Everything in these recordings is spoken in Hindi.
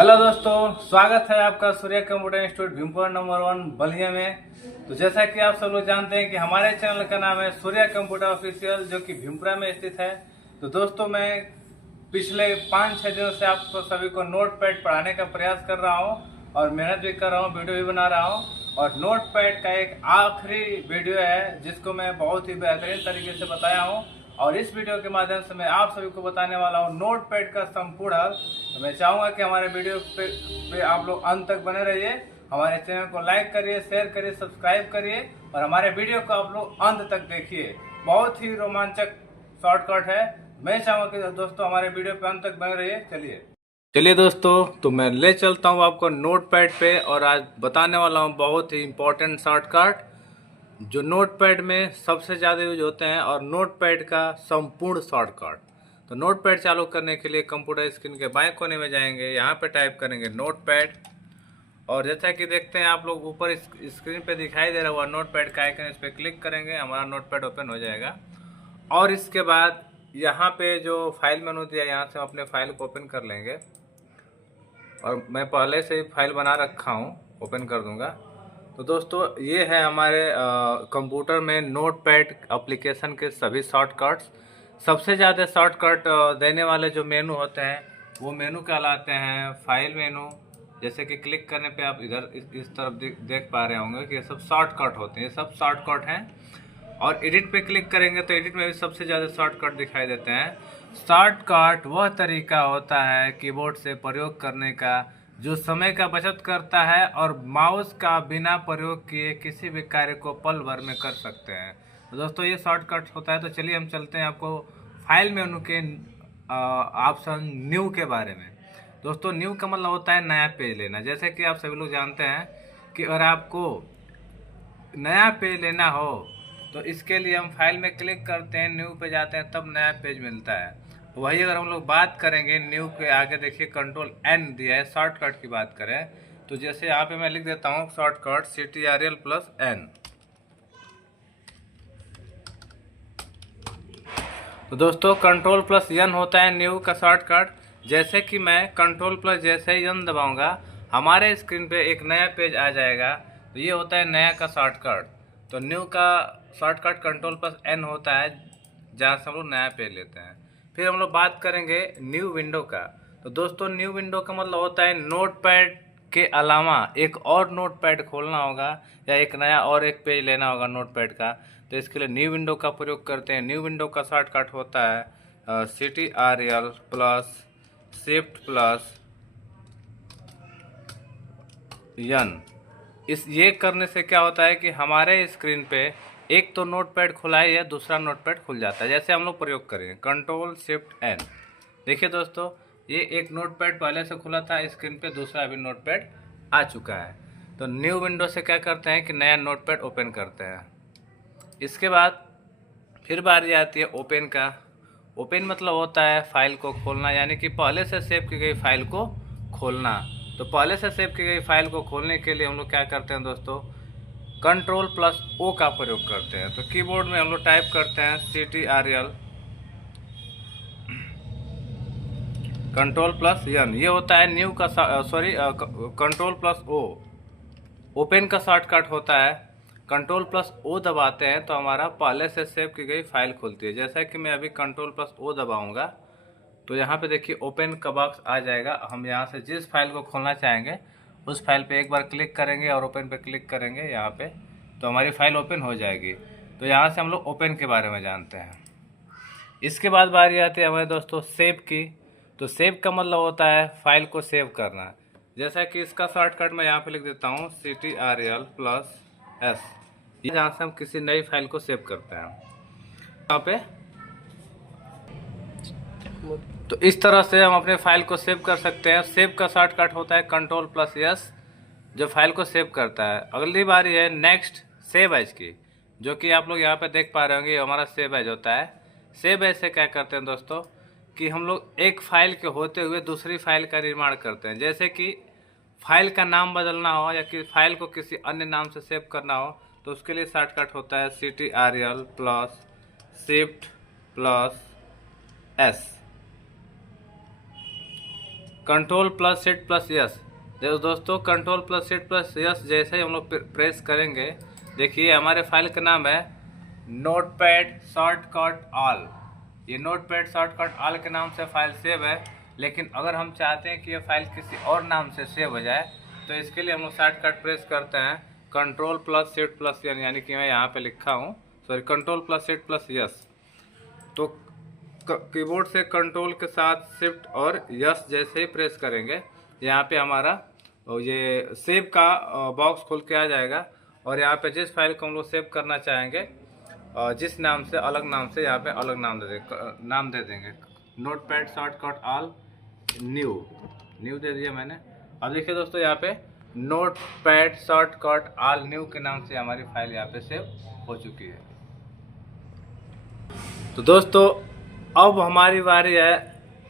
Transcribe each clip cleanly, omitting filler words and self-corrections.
हेलो दोस्तों, स्वागत है आपका Surya computer institute Bhimpur number 1 Ballia में। तो जैसा कि आप सब लोग जानते हैं कि हमारे चैनल का नाम है सूर्य कंप्यूटर ऑफिशियल, जो कि भीमपुरा में स्थित है। तो दोस्तों, मैं पिछले 5-6 दिनों से आपको सभी को नोटपैड पढ़ाने का प्रयास कर रहा हूँ और मेहनत भी कर रहा हूँ, वीडियो भी बना रहा हूँ। और नोटपैड का एक आखिरी वीडियो है जिसको मैं बहुत ही बेहतरीन तरीके से बताया हूँ, और इस वीडियो के माध्यम से मैं आप सभी को बताने वाला हूँ नोटपैड का संपूर्ण हल। तो मैं चाहूंगा कि हमारे वीडियो पे आप लोग अंत तक बने रहिए। हमारे चैनल को लाइक करिए, शेयर करिए, सब्सक्राइब करिए और हमारे वीडियो को आप लोग अंत तक देखिए। बहुत ही रोमांचक शॉर्टकट है। मैं चाहूंगा कि दोस्तों हमारे वीडियो पे अंत तक बने रहिए। चलिए दोस्तों, तो मैं ले चलता हूँ आपको नोटपैड पे और आज बताने वाला हूँ बहुत ही इम्पोर्टेंट शॉर्टकट जो नोटपैड में सबसे ज़्यादा यूज होते हैं और नोटपैड का संपूर्ण शॉर्टकट। तो नोटपैड चालू करने के लिए कंप्यूटर स्क्रीन के बाएं कोने में जाएंगे, यहाँ पे टाइप करेंगे नोटपैड। और जैसा कि देखते हैं आप लोग ऊपर स्क्रीन पे दिखाई दे रहा हुआ नोटपैड का आइकन, इस पर क्लिक करेंगे, हमारा नोटपैड ओपन हो जाएगा। और इसके बाद यहाँ पे जो फाइल मेनू दिया, यहाँ से हम अपने फाइल को ओपन कर लेंगे। और मैं पहले से ही फाइल बना रखा हूँ, ओपन कर दूँगा। तो दोस्तों, ये है हमारे कंप्यूटर में नोटपैड एप्लीकेशन के सभी शॉर्टकट्स। सबसे ज़्यादा शॉर्टकट देने वाले जो मेनू होते हैं वो मेनू कहलाते हैं फाइल मेनू। जैसे कि क्लिक करने पे आप इधर इस तरफ देख पा रहे होंगे कि ये सब शॉर्टकट होते हैं, ये सब शॉर्टकट हैं। और एडिट पे क्लिक करेंगे तो एडिट में भी सबसे ज़्यादा शॉर्टकट दिखाई देते हैं। शॉर्टकट वह तरीका होता है कीबोर्ड से प्रयोग करने का जो समय का बचत करता है और माउस का बिना प्रयोग किए किसी भी कार्य को पल भर में कर सकते हैं। तो दोस्तों, ये शॉर्टकट होता है। तो चलिए हम चलते हैं आपको फाइल मेनू के ऑप्शन न्यू के बारे में। दोस्तों, न्यू का मतलब होता है नया पेज लेना। जैसे कि आप सभी लोग जानते हैं कि अगर आपको नया पेज लेना हो तो इसके लिए हम फाइल में क्लिक करते हैं, न्यू पे जाते हैं, तब नया पेज मिलता है। वही अगर हम लोग बात करेंगे न्यू के आगे, देखिए कंट्रोल एन दिया है। शॉर्टकट की बात करें तो जैसे यहाँ पे मैं लिख देता हूँ शॉर्टकट CTRL+N। तो दोस्तों, कंट्रोल+N होता है न्यू का शॉर्टकट। जैसे कि मैं कंट्रोल+ जैसे ही N दबाऊंगा हमारे स्क्रीन पे एक नया पेज आ जाएगा। तो ये होता है नया का शॉर्टकट। तो न्यू का शॉर्टकट कंट्रोल+N होता है, जहाँ से हम लोग नया पेज लेते हैं। फिर हम लोग बात करेंगे न्यू विंडो का। तो दोस्तों, न्यू विंडो का मतलब होता है नोटपैड के अलावा एक और नोटपैड खोलना होगा या एक नया और एक पेज लेना होगा नोटपैड का। तो इसके लिए न्यू विंडो का प्रयोग करते हैं। न्यू विंडो का शॉर्टकट होता है CTRL+Shift+N। ये करने से क्या होता है कि हमारे स्क्रीन पे एक तो नोटपैड खुला है या दूसरा नोटपैड खुल जाता है। जैसे हम लोग प्रयोग करेंगे कंट्रोल-Shift+N। देखिए दोस्तों, ये एक नोटपैड पहले से खुला था स्क्रीन पे, दूसरा अभी नोटपैड आ चुका है। तो न्यू विंडो से क्या करते हैं कि नया नोटपैड ओपन करते हैं। इसके बाद फिर बारी आती है ओपन का। ओपन मतलब होता है फाइल को खोलना, यानी कि पहले से सेव की गई फाइल को खोलना। तो पहले से सेव की गई फाइल को खोलने के लिए हम लोग क्या करते हैं दोस्तों, कंट्रोल+O का प्रयोग करते हैं। तो कीबोर्ड में हम लोग टाइप करते हैं CTRL+N। ये होता है न्यू का कंट्रोल+O ओपन का शॉर्टकट होता है। कंट्रोल+O दबाते हैं तो हमारा पहले से सेव की गई फाइल खुलती है। जैसा कि मैं अभी कंट्रोल+O दबाऊंगा तो यहाँ पे देखिए ओपन का बॉक्स आ जाएगा। हम यहाँ से जिस फाइल को खोलना चाहेंगे उस फाइल पे एक बार क्लिक करेंगे और ओपन पे क्लिक करेंगे यहाँ पे, तो हमारी फाइल ओपन हो जाएगी। तो यहाँ से हम लोग ओपन के बारे में जानते हैं। इसके बाद बारी आती है हमारे दोस्तों सेव की। तो सेव का मतलब होता है फाइल को सेव करना। जैसा कि इसका शॉर्टकट मैं यहाँ पे लिख देता हूँ CTRL+S, ये जहाँ से हम किसी नई फाइल को सेव करते हैं यहाँ पे। तो इस तरह से हम अपने फाइल को सेव कर सकते हैं। सेव का शॉर्टकट होता है कंट्रोल+S, जो फाइल को सेव करता है। अगली बारी है नेक्स्ट सेव एज की, जो कि आप लोग यहाँ पे देख पा रहे होंगे, हमारा सेव एज होता है। सेव एज से क्या करते हैं दोस्तों कि हम लोग एक फाइल के होते हुए दूसरी फाइल का निर्माण करते हैं। जैसे कि फाइल का नाम बदलना हो या कि फाइल को किसी अन्य नाम से सेव करना हो तो उसके लिए शॉर्टकट होता है CTRL+Shift+S। Control plus shift plus yes. देखो दोस्तों, control plus shift plus yes जैसे ही हम लोग प्रेस करेंगे, देखिए हमारे फाइल का नाम है नोटपैड शॉर्टकट ऑल। ये नोटपैड शॉर्टकट ऑल के नाम से फाइल सेव है। लेकिन अगर हम चाहते हैं कि ये फाइल किसी और नाम से सेव हो जाए, तो इसके लिए हम लोग शॉर्टकट प्रेस करते हैं कंट्रोल प्लस शिफ्ट प्लस यन, यानी कि मैं यहाँ पे लिखा हूँ, sorry, control plus shift plus yes. तो कीबोर्ड से कंट्रोल के साथ शिफ्ट और यस जैसे ही प्रेस करेंगे, यहाँ पे हमारा ये सेव का बॉक्स खुल के आ जाएगा। और यहाँ पे जिस फाइल को हम लोग सेव करना चाहेंगे, जिस नाम से, अलग नाम से, यहाँ पे अलग नाम दे देंगे। नोटपैड शॉर्टकट ऑल न्यू दे दिया मैंने। अब देखिए दोस्तों, यहाँ पे नोटपैड शॉर्टकट ऑल न्यू के नाम से हमारी फाइल यहाँ पे सेव हो चुकी है। तो दोस्तों, अब हमारी बारी है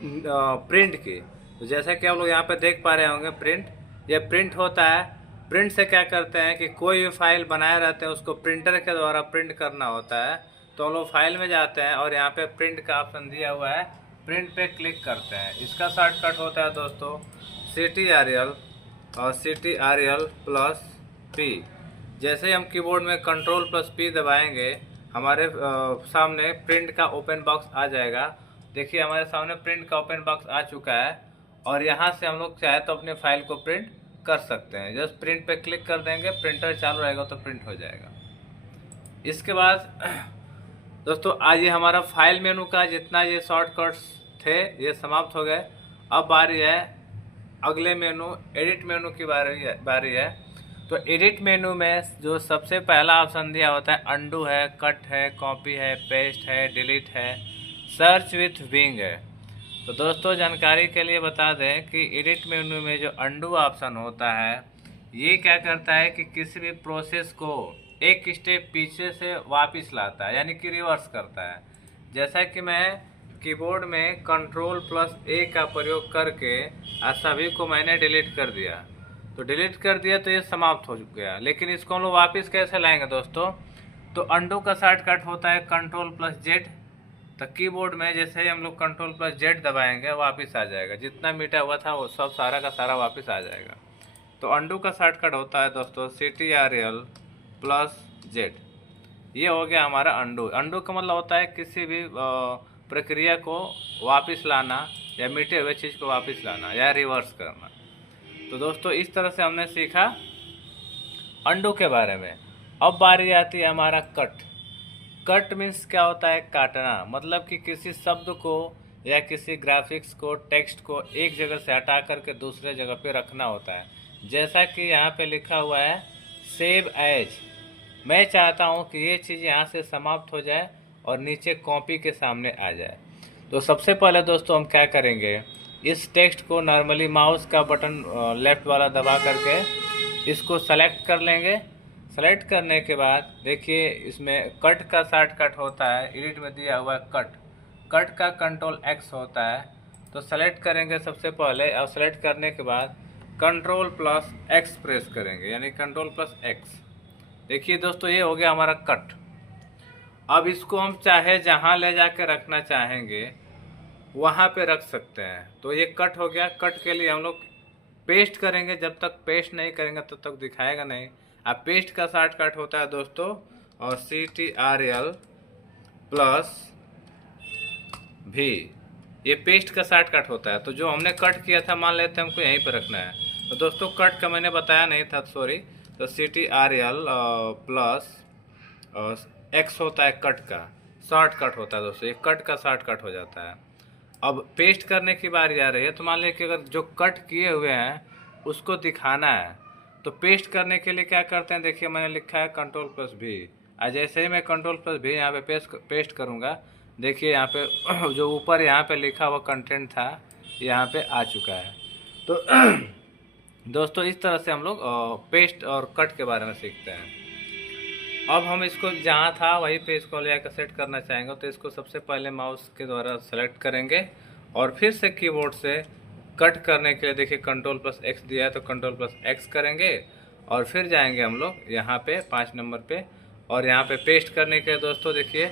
प्रिंट की। तो जैसा कि हम लोग यहाँ पे देख पा रहे होंगे, ये प्रिंट होता है। प्रिंट से क्या करते हैं कि कोई भी फाइल बनाए रहते हैं, उसको प्रिंटर के द्वारा प्रिंट करना होता है। तो हम लोग फाइल में जाते हैं और यहाँ पे प्रिंट का ऑप्शन दिया हुआ है, प्रिंट पे क्लिक करते हैं। इसका शॉर्टकट होता है दोस्तों CTRL और CTRL प्लस P। जैसे ही हम कीबोर्ड में कंट्रोल प्लस P दबाएंगे, हमारे सामने प्रिंट का ओपन बॉक्स आ जाएगा। देखिए हमारे सामने प्रिंट का ओपन बॉक्स आ चुका है और यहाँ से हम लोग चाहे तो अपने फाइल को प्रिंट कर सकते हैं। जस्ट प्रिंट पे क्लिक कर देंगे, प्रिंटर चालू रहेगा तो प्रिंट हो जाएगा। इसके बाद दोस्तों, आज ये हमारा फाइल मेनू का जितना ये शॉर्टकट्स थे ये समाप्त हो गए। अब बारी है अगले मेनू, एडिट मेनू की बारी है। तो एडिट मेनू में जो सबसे पहला ऑप्शन दिया होता है, अंडू है, कट है, कॉपी है, पेस्ट है, डिलीट है, सर्च विथ विंग है। तो दोस्तों, जानकारी के लिए बता दें कि एडिट मेनू में जो अंडू ऑप्शन होता है, ये क्या करता है कि किसी भी प्रोसेस को एक स्टेप पीछे से वापस लाता है, यानी कि रिवर्स करता है। जैसा कि मैं कीबोर्ड में कंट्रोल प्लस A का प्रयोग करके सभी को मैंने डिलीट कर दिया, तो डिलीट कर दिया तो ये समाप्त हो गया। लेकिन इसको हम लोग वापस कैसे लाएंगे दोस्तों? तो अंडू का शॉर्टकट होता है कंट्रोल प्लस Z। तो कीबोर्ड में जैसे ही हम लोग कंट्रोल प्लस Z दबाएंगे, वापस आ जाएगा, जितना मिटा हुआ था वो सब सारा का सारा वापस आ जाएगा। तो अंडू का शॉर्टकट होता है दोस्तों CTRL प्लस Z। ये हो गया हमारा अंडू। अंडू का मतलब होता है किसी भी प्रक्रिया को वापस लाना, या मिटे हुए चीज़ को वापस लाना, या रिवर्स करना। तो दोस्तों, इस तरह से हमने सीखा अंडू के बारे में। अब बारी आती है हमारा कट। कट मीन्स क्या होता है? काटना। मतलब कि किसी शब्द को या किसी ग्राफिक्स को, टेक्स्ट को एक जगह से हटा करके दूसरे जगह पे रखना होता है। जैसा कि यहाँ पे लिखा हुआ है सेव एज। मैं चाहता हूँ कि ये चीज़ यहाँ से समाप्त हो जाए और नीचे कॉपी के सामने आ जाए। तो सबसे पहले दोस्तों हम क्या करेंगे, इस टेक्स्ट को नॉर्मली माउस का बटन लेफ्ट वाला दबा करके इसको सेलेक्ट कर लेंगे। सेलेक्ट करने के बाद देखिए इसमें कट का शॉर्टकट होता है, एडिट में दिया हुआ है कट। कट का कंट्रोल X होता है। तो सेलेक्ट करेंगे सबसे पहले, और सेलेक्ट करने के बाद कंट्रोल प्लस X प्रेस करेंगे, यानी कंट्रोल प्लस X। देखिए दोस्तों, ये हो गया हमारा कट। अब इसको हम चाहे जहाँ ले जाके रखना चाहेंगे वहाँ पे रख सकते हैं। तो ये कट हो गया। कट के लिए हम लोग पेस्ट करेंगे। जब तक पेस्ट नहीं करेंगे तब तक दिखाएगा नहीं। अब पेस्ट का शॉर्टकट होता है दोस्तों और CTRL प्लस V। ये पेस्ट का शॉर्टकट होता है। तो जो हमने कट किया था, मान लेते हैं हमको यहीं पर रखना है। तो दोस्तों, कट का मैंने बताया नहीं था, सॉरी। तो CTRL प्लस X होता है कट का शॉर्टकट होता है दोस्तों। ये कट का शॉर्टकट हो जाता है। अब पेस्ट करने की बारी आ रही है। तो मान लिया कि अगर जो कट किए हुए हैं उसको दिखाना है, तो पेस्ट करने के लिए क्या करते हैं, देखिए मैंने लिखा है कंट्रोल प्लस V। जैसे ही मैं कंट्रोल प्लस V यहाँ पे पेस्ट करूँगा, देखिए यहाँ पे जो ऊपर यहाँ पे लिखा हुआ कंटेंट था यहाँ पे आ चुका है। तो दोस्तों, इस तरह से हम लोग पेस्ट और कट के बारे में सीखते हैं। अब हम इसको जहाँ था वहीं पे इसको ले आकर सेट करना चाहेंगे। तो इसको सबसे पहले माउस के द्वारा सेलेक्ट करेंगे और फिर से कीबोर्ड से कट करने के लिए देखिए कंट्रोल प्लस X दिया है, तो कंट्रोल प्लस X करेंगे और फिर जाएंगे हम लोग यहाँ पे 5 नंबर पे, और यहाँ पे पेस्ट करने के लिए दोस्तों देखिए,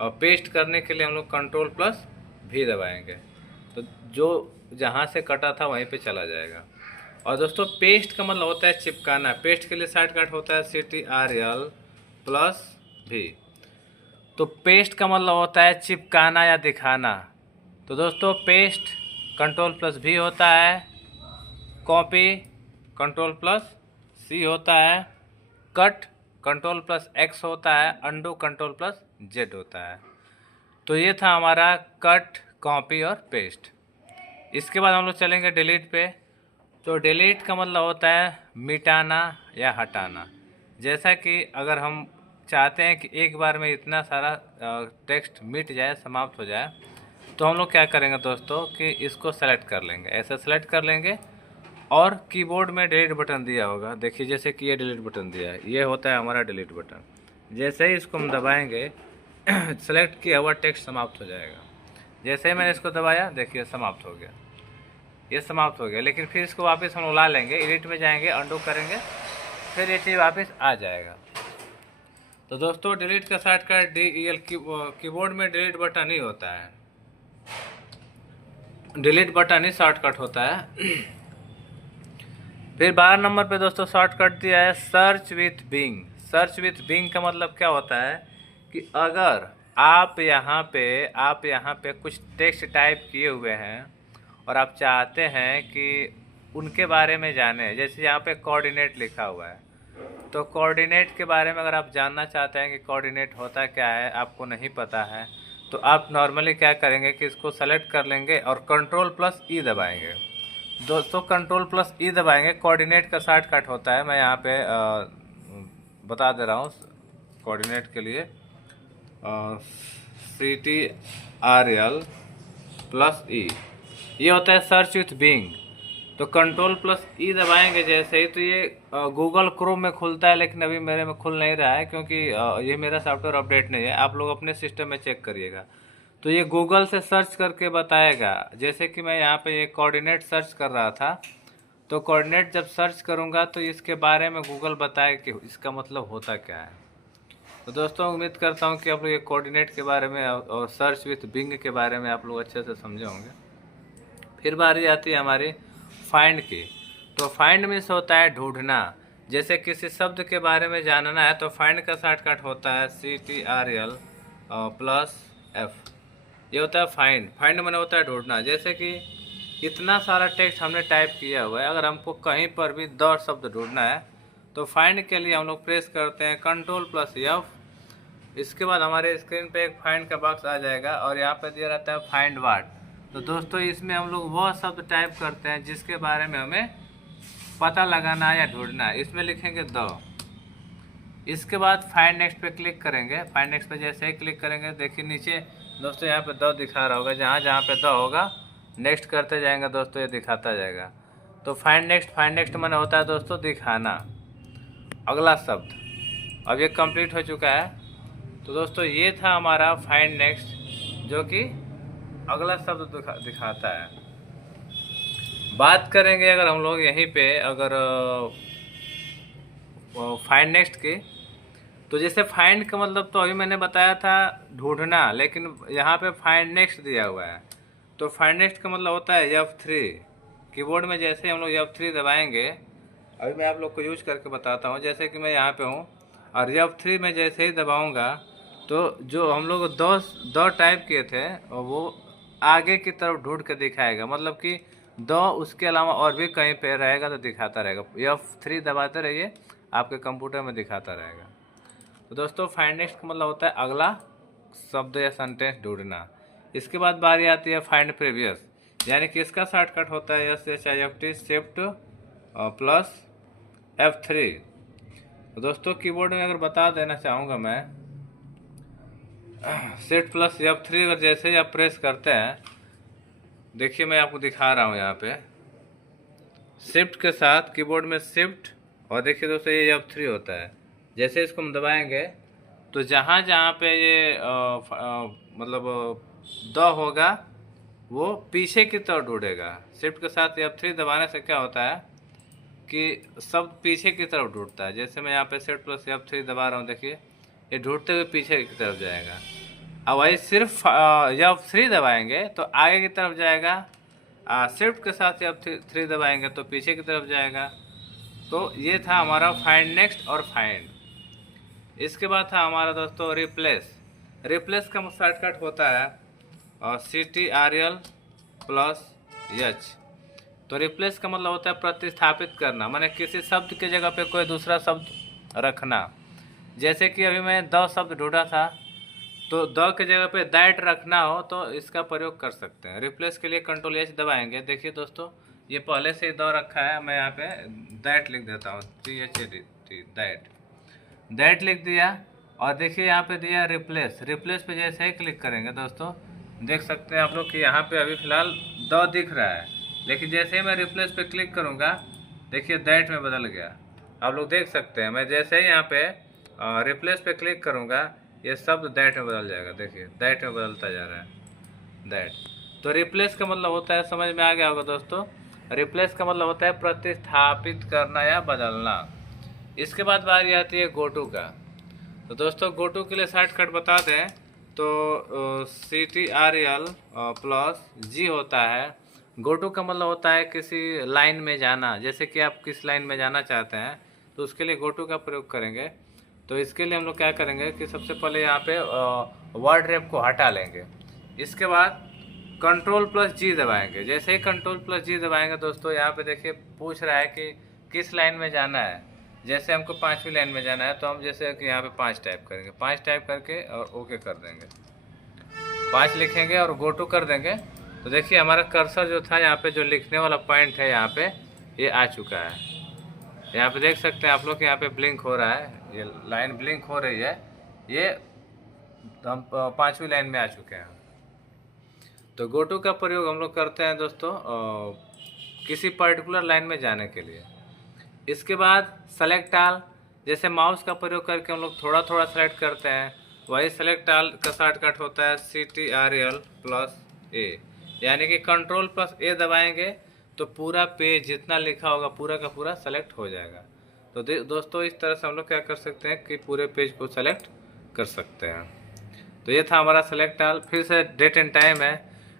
और पेस्ट करने के लिए हम लोग कंट्रोल प्लस V दबाएंगे। तो जो जहाँ से कटा था वहीं पे चला जाएगा। और दोस्तों पेस्ट का मतलब होता है चिपकाना। पेस्ट के लिए शॉर्टकट होता है CTRL प्लस V। तो पेस्ट का मतलब होता है चिपकाना या दिखाना। तो दोस्तों पेस्ट कंट्रोल प्लस V होता है, कॉपी कंट्रोल प्लस C होता है, कट कंट्रोल प्लस X होता है, अंडू कंट्रोल प्लस Z होता है। तो ये था हमारा कट, कॉपी और पेस्ट। इसके बाद हम लोग चलेंगे डिलीट पे। तो डिलीट का मतलब होता है मिटाना या हटाना। जैसा कि अगर हम चाहते हैं कि एक बार में इतना सारा टेक्स्ट मिट जाए, समाप्त हो जाए, तो हम लोग क्या करेंगे दोस्तों कि इसको सेलेक्ट कर लेंगे, ऐसे सेलेक्ट कर लेंगे और कीबोर्ड में डिलीट बटन दिया होगा। देखिए जैसे कि ये डिलीट बटन दिया है, ये होता है हमारा डिलीट बटन। जैसे ही इसको हम दबाएंगे सेलेक्ट किया हुआ टेक्स्ट समाप्त हो जाएगा। जैसे ही मैंने इसको दबाया देखिए समाप्त हो गया, ये समाप्त हो गया। लेकिन फिर इसको वापस हम ला लेंगे, एडिट में जाएंगे, अंडू करेंगे, फिर ये चीज़ वापस आ जाएगा। तो दोस्तों डिलीट का शॉर्टकट DEL, कीबोर्ड में डिलीट बटन ही होता है, डिलीट बटन ही शॉर्टकट होता है। फिर 12 नंबर पे दोस्तों शॉर्टकट दिया है search with Bing. Search with Bing का मतलब क्या होता है कि अगर आप यहाँ पे कुछ टेक्स्ट टाइप किए हुए हैं और आप चाहते हैं कि उनके बारे में जाने, जैसे यहाँ पे कोऑर्डिनेट लिखा हुआ है, तो कोऑर्डिनेट के बारे में अगर आप जानना चाहते हैं कि कोऑर्डिनेट होता क्या है, आपको नहीं पता है, तो आप नॉर्मली क्या करेंगे कि इसको सेलेक्ट कर लेंगे और कंट्रोल प्लस ई दबाएंगे। दोस्तों कंट्रोल प्लस ई दबाएंगे, कोऑर्डिनेट का शॉर्टकट होता है। मैं यहाँ पे बता दे रहा हूँ कोऑर्डिनेट के लिए, CTRL प्लस ई, ये होता है सर्च विथ बिंग। तो कंट्रोल प्लस ई दबाएंगे जैसे ही, तो ये गूगल क्रोम में खुलता है, लेकिन अभी मेरे में खुल नहीं रहा है क्योंकि ये मेरा सॉफ्टवेयर अपडेट नहीं है। आप लोग अपने सिस्टम में चेक करिएगा। तो ये गूगल से सर्च करके बताएगा। जैसे कि मैं यहाँ पे ये कोऑर्डिनेट सर्च कर रहा था, तो कोऑर्डिनेट जब सर्च करूँगा तो इसके बारे में गूगल बताएगा कि इसका मतलब होता क्या है। तो दोस्तों उम्मीद करता हूँ कि आप लोग ये कोऑर्डिनेट के बारे में और सर्च विथ बिंग के बारे में आप लोग अच्छे से समझे होंगे। फिर बारी आती है हमारी फाइंड की। तो फाइंड मीन्स होता है ढूंढना। जैसे किसी शब्द के बारे में जानना है तो फाइंड का शॉर्टकट होता है CTRL प्लस F, ये होता है फाइंड। फाइंड मैंने होता है ढूंढना। जैसे कि इतना सारा टेक्स्ट हमने टाइप किया हुआ है, अगर हमको कहीं पर भी 2 शब्द ढूंढना है तो फाइंड के लिए हम लोग प्रेस करते हैं कंट्रोल प्लस F। इसके बाद हमारे स्क्रीन पे एक फाइंड का बॉक्स आ जाएगा और यहाँ पे दिया रहता है फाइंड वर्ड। तो दोस्तों इसमें हम लोग वो शब्द टाइप करते हैं जिसके बारे में हमें पता लगाना है या ढूंढना है। इसमें लिखेंगे द। इसके बाद फाइंड नेक्स्ट पे क्लिक करेंगे। फाइंड नेक्स्ट पे जैसे ही क्लिक करेंगे देखिए नीचे दोस्तों यहाँ पे द दिखा रहा होगा, जहाँ जहाँ पे द होगा नेक्स्ट करते जाएंगे दोस्तों, ये दिखाता जाएगा। तो फाइंड नेक्स्ट माने होता है दोस्तों दिखाना अगला शब्द। अब ये कंप्लीट हो चुका है। तो दोस्तों ये था हमारा फाइंड नेक्स्ट, जो कि अगला शब्द दिखाता है। बात करेंगे अगर हम लोग यहीं पे अगर फाइंड नेक्स्ट की, तो जैसे फाइंड का मतलब तो अभी मैंने बताया था ढूंढना, लेकिन यहाँ पे फाइंड नेक्स्ट दिया हुआ है। तो फाइंड नेक्स्ट का मतलब होता है F3। कीबोर्ड में जैसे हम लोग F3 दबाएंगे, अभी मैं आप लोग को यूज करके बताता हूँ। जैसे कि मैं यहाँ पे हूँ और F3 में जैसे ही दबाऊँगा तो जो हम लोग दो टाइप किए थे वो आगे की तरफ ढूंढ के दिखाएगा। मतलब कि 2 उसके अलावा और भी कहीं पे रहेगा तो दिखाता रहेगा। F3 दबाते रहिए, आपके कंप्यूटर में दिखाता रहेगा। तो दोस्तों फाइंड नेक्स्ट का मतलब होता है अगला शब्द या सेंटेंस ढूंढना। इसके बाद बारी आती है फाइंड प्रीवियस, यानी कि इसका शॉर्टकट होता है SHIFT शिफ्ट प्लस F3। तो दोस्तों कीबोर्ड में अगर बता देना चाहूँगा मैं, शिफ्ट प्लस F3 अगर जैसे ही आप प्रेस करते हैं, देखिए मैं आपको दिखा रहा हूँ यहाँ पे शिफ्ट के साथ कीबोर्ड में शिफ्ट, और देखिए दोस्तों ये F3 होता है। जैसे इसको हम दबाएंगे तो जहाँ जहाँ पे ये मतलब द होगा वो पीछे की तरफ ढूंढेगा। शिफ्ट के साथ F3 दबाने से क्या होता है कि शब्द पीछे की तरफ ढूंढता है। जैसे मैं यहाँ पे शिफ्ट प्लस F3 दबा रहा हूँ, देखिए ये ढूंढते हुए पीछे की तरफ जाएगा। अब वही सिर्फ F3 दबाएंगे तो आगे की तरफ जाएगा, शिफ्ट के साथ ही आप 3 दबाएंगे तो पीछे की तरफ जाएगा। तो ये था हमारा फाइंड नेक्स्ट और फाइंड। इसके बाद था हमारा दोस्तों रिप्लेस। रिप्लेस का शॉर्टकट होता है CTRL प्लस H। तो रिप्लेस का मतलब होता है प्रतिस्थापित करना, माने किसी शब्द की जगह पे कोई दूसरा शब्द रखना। जैसे कि अभी मैं द शब्द ढूंढा था, तो द के जगह पे दैट रखना हो तो इसका प्रयोग कर सकते हैं। रिप्लेस के लिए कंट्रोल H दबाएंगे। देखिए दोस्तों, ये पहले से ही द रखा है, मैं यहाँ पे दैट लिख देता हूँ, दैट। दैट लिख दिया और देखिए यहाँ पे दिया रिप्लेस। रिप्लेस पे जैसे ही क्लिक करेंगे दोस्तों, देख सकते हैं आप लोग कि यहाँ पे अभी फ़िलहाल द दिख रहा है, लेकिन जैसे ही मैं रिप्लेस पे क्लिक करूँगा देखिए दैट में बदल गया। आप लोग देख सकते हैं, मैं जैसे ही यहाँ पे रिप्लेस पे क्लिक करूँगा ये शब्द दैट में बदल जाएगा। देखिए दैट में बदलता जा रहा है, दैट। तो रिप्लेस का मतलब होता है, समझ में आ गया होगा दोस्तों, रिप्लेस का मतलब होता है प्रतिस्थापित करना या बदलना। इसके बाद बारी आती है गोटू का। तो दोस्तों गोटू के लिए शॉर्टकट बता दें तो CTRL प्लस G होता है। गोटू का मतलब होता है किसी लाइन में जाना, जैसे कि आप किस लाइन में जाना चाहते हैं तो उसके लिए गोटू का प्रयोग करेंगे। तो इसके लिए हम लोग क्या करेंगे कि सबसे पहले यहाँ पे वर्ड रैप को हटा लेंगे। इसके बाद कंट्रोल प्लस G दबाएंगे। जैसे ही कंट्रोल प्लस G दबाएंगे दोस्तों, यहाँ पे देखिए पूछ रहा है कि किस लाइन में जाना है। जैसे हमको 5वीं लाइन में जाना है तो हम जैसे कि यहाँ पे 5 टाइप करेंगे, 5 टाइप करके और ओके कर देंगे, 5 लिखेंगे और गो टू कर देंगे। तो देखिए हमारा कर्सर जो था यहाँ पे, जो लिखने वाला पॉइंट है यहाँ पे, ये आ चुका है। यहाँ पे देख सकते हैं आप लोग, यहाँ पे ब्लिंक हो रहा है, ये लाइन ब्लिंक हो रही है। ये हम 5वीं लाइन में आ चुके हैं। तो गो टू का प्रयोग हम लोग करते हैं दोस्तों किसी पर्टिकुलर लाइन में जाने के लिए। इसके बाद सेलेक्ट ऑल, जैसे माउस का प्रयोग करके हम लोग थोड़ा थोड़ा सेलेक्ट करते हैं, वही सेलेक्ट ऑल का शॉर्टकट होता है CTRL प्लस A। यानी कि कंट्रोल प्लस A दबाएंगे तो पूरा पेज जितना लिखा होगा पूरा का पूरा सेलेक्ट हो जाएगा। तो दोस्तों इस तरह से हम लोग क्या कर सकते हैं कि पूरे पेज को सेलेक्ट कर सकते हैं। तो ये था हमारा सेलेक्ट ऑल। फिर से डेट एंड टाइम है।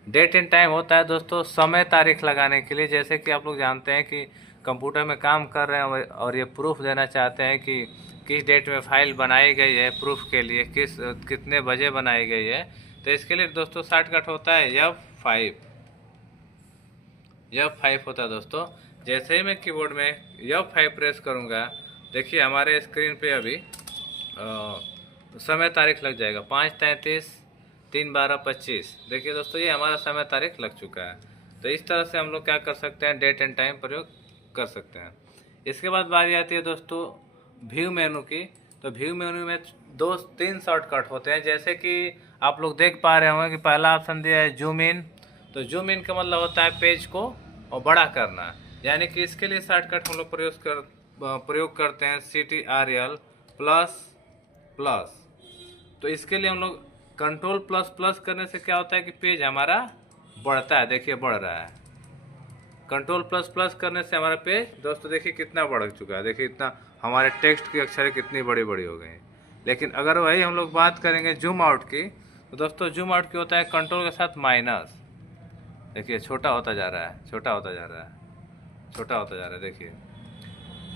डेट एंड टाइम होता है दोस्तों समय तारीख लगाने के लिए। जैसे कि आप लोग जानते हैं कि कंप्यूटर में काम कर रहे हैं और ये प्रूफ देना चाहते हैं कि किस डेट में फाइल बनाई गई है, प्रूफ के लिए कितने बजे बनाई गई है। तो इसके लिए दोस्तों शॉर्टकट होता है F5। F5 होता है दोस्तों। जैसे ही मैं कीबोर्ड में F5 प्रेस करूँगा, देखिए हमारे स्क्रीन पे अभी समय तारीख लग जाएगा 5:33, 3/12/25। देखिए दोस्तों ये हमारा समय तारीख लग चुका है। तो इस तरह से हम लोग क्या कर सकते हैं, डेट एंड टाइम प्रयोग कर सकते हैं। इसके बाद बारी आती है दोस्तों व्यू मेनू की। तो व्यू मेनू में 2-3 शॉर्टकट होते हैं। जैसे कि आप लोग देख पा रहे होंगे कि पहला ऑप्शन दिया है जूम इन। तो जूम इन का मतलब होता है पेज को और बड़ा करना, यानी कि इसके लिए शॉर्टकट हम लोग प्रयोग करते हैं CTRL प्लस प्लस। तो इसके लिए हम लोग कंट्रोल प्लस प्लस करने से क्या होता है कि पेज हमारा बढ़ता है। देखिए बढ़ रहा है। कंट्रोल प्लस प्लस करने से हमारा पेज दोस्तों देखिए कितना बढ़ चुका है। देखिए इतना हमारे टेक्स्ट की अक्षरें कितनी बड़ी बड़ी हो गई हैं। लेकिन अगर वही हम लोग बात करेंगे जूम आउट की, तो दोस्तों जूम आउट की होता है कंट्रोल के साथ माइनस। देखिए छोटा होता जा रहा है, छोटा होता जा रहा है, छोटा होता जा रहा है। देखिए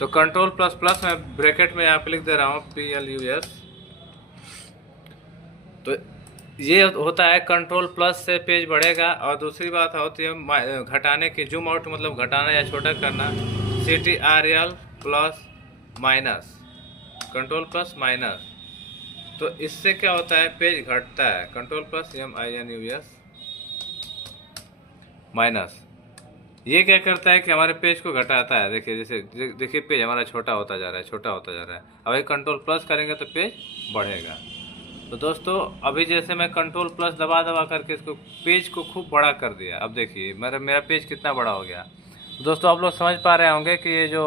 तो कंट्रोल प्लस प्लस मैं ब्रैकेट में यहाँ पे लिख दे रहा हूँ PLUS। तो ये होता है कंट्रोल प्लस से पेज बढ़ेगा। और दूसरी बात होती है घटाने की, जूम आउट मतलब घटाना या छोटा करना, CTRL plus minus, control plus minus. तो इससे क्या होता है, पेज घटता है। कंट्रोल प्लस MINUS माइनस, ये क्या करता है कि हमारे पेज को घटाता है। देखिए जैसे देखिए पेज हमारा छोटा होता जा रहा है, छोटा होता जा रहा है। अब कंट्रोल प्लस करेंगे तो पेज बढ़ेगा। तो दोस्तों अभी जैसे मैं कंट्रोल प्लस दबा दबा करके इसको पेज को खूब बड़ा कर दिया। अब देखिए मेरा पेज कितना बड़ा हो गया। तो दोस्तों आप लोग समझ पा रहे होंगे कि ये जो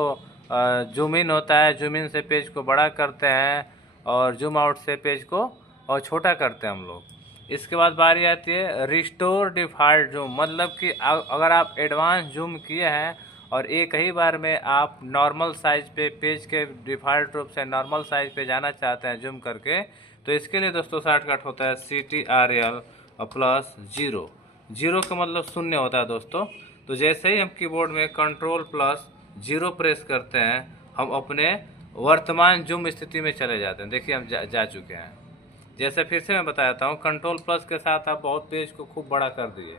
जूम इन होता है, जूम इन से पेज को बड़ा करते हैं और जूम आउट से पेज को और छोटा करते हैं हम लोग। इसके बाद बारी आती है रिस्टोर डिफ़ॉल्ट जूम। मतलब कि अगर आप एडवांस जूम किए हैं और एक ही बार में आप नॉर्मल साइज़ पे, पेज के डिफ़ॉल्ट रूप से नॉर्मल साइज़ पे जाना चाहते हैं जूम करके, तो इसके लिए दोस्तों शॉर्टकट होता है CTRL प्लस 0। 0 का मतलब शून्य होता है दोस्तों। तो जैसे ही हम कीबोर्ड में Ctrl+0 प्रेस करते हैं, हम अपने वर्तमान जूम स्थिति में चले जाते हैं। देखिए हम जा चुके हैं। जैसे फिर से मैं बताता हूँ, Ctrl+ के साथ आप बहुत पेज को खूब बड़ा कर दिए।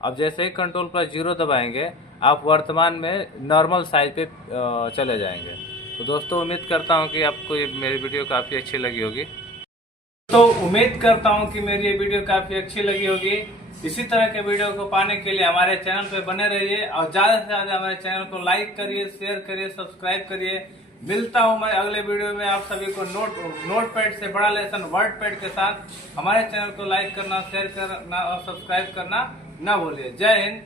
अब जैसे ही Ctrl+0 दबाएंगे, आप वर्तमान में नॉर्मल साइज पे चले जाएंगे। तो दोस्तों उम्मीद करता हूँ कि आपको ये मेरी वीडियो काफ़ी अच्छी लगी होगी। तो उम्मीद करता हूँ कि मेरी ये वीडियो काफ़ी अच्छी लगी होगी। इसी तरह के वीडियो को पाने के लिए हमारे चैनल पे बने रहिए और ज़्यादा से ज़्यादा हमारे चैनल को लाइक करिए, शेयर करिए, सब्सक्राइब करिए। मिलता हूँ मैं अगले वीडियो में आप सभी को नोटपैड से बड़ा लेसन वर्डपैड के साथ। हमारे चैनल को लाइक करना, शेयर करना और सब्सक्राइब करना ना भूलिए। जय हिंद।